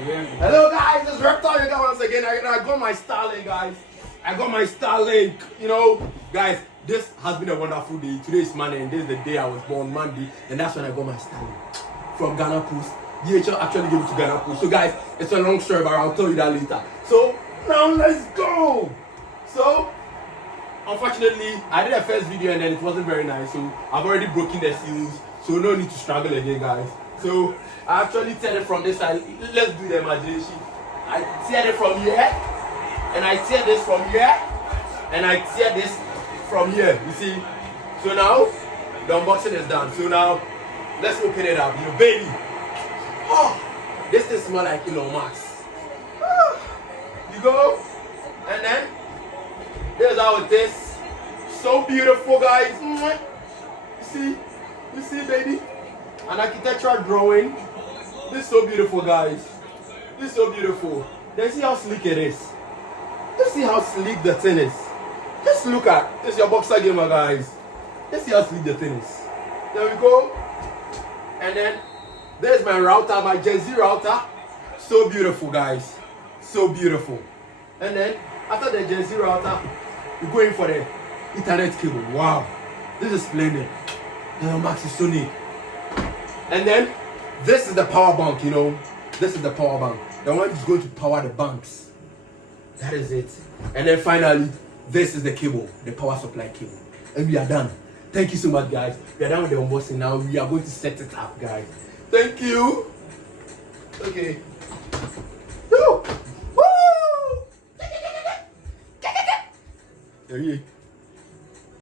Hello guys, it's Reptile here once again. I got my Starlink, guys. I got my Starlink. You know, guys, this has been a wonderful day. Today is Monday, and this is the day I was born, Monday, and that's when I got my Starlink from Ghana Post. DHL actually gave it to Ghana Post. So guys, it's a long story, but I'll tell you that later. So now let's go. So unfortunately, I did a first video and then it wasn't very nice. So I've already broken the seals. So no need to struggle again, guys. So I actually teared it from this side. Let's do the imagination. I teared it from here, and I tear this from here, and I tear this from here. You see? So now the unboxing is done. So now let's open it up, baby. Oh, this thing smells like Elon Musk. You go, and then here's how it is. So beautiful, guys. You see, baby? An architectural drawing. This is so beautiful, guys. This is so beautiful. Then see how sleek it is. Just see how sleek the thing is. Just look at this. Your boxer gamer, guys. Just see how sleek the thing is. There we go. And then there's my router, my Gen Z router. So beautiful, guys. So beautiful. And then after the Gen Z router, we're going for the Ethernet cable. Wow, this is splendid. The Max is so neat. And then this is the power bank. This is the power bank. The one is going to power the banks. That is it. And then finally, this is the cable, the power supply cable. And we are done. Thank you so much, guys. We are done with the unboxing now. We are going to set it up, guys. Thank you. Okay. Woo! Woo!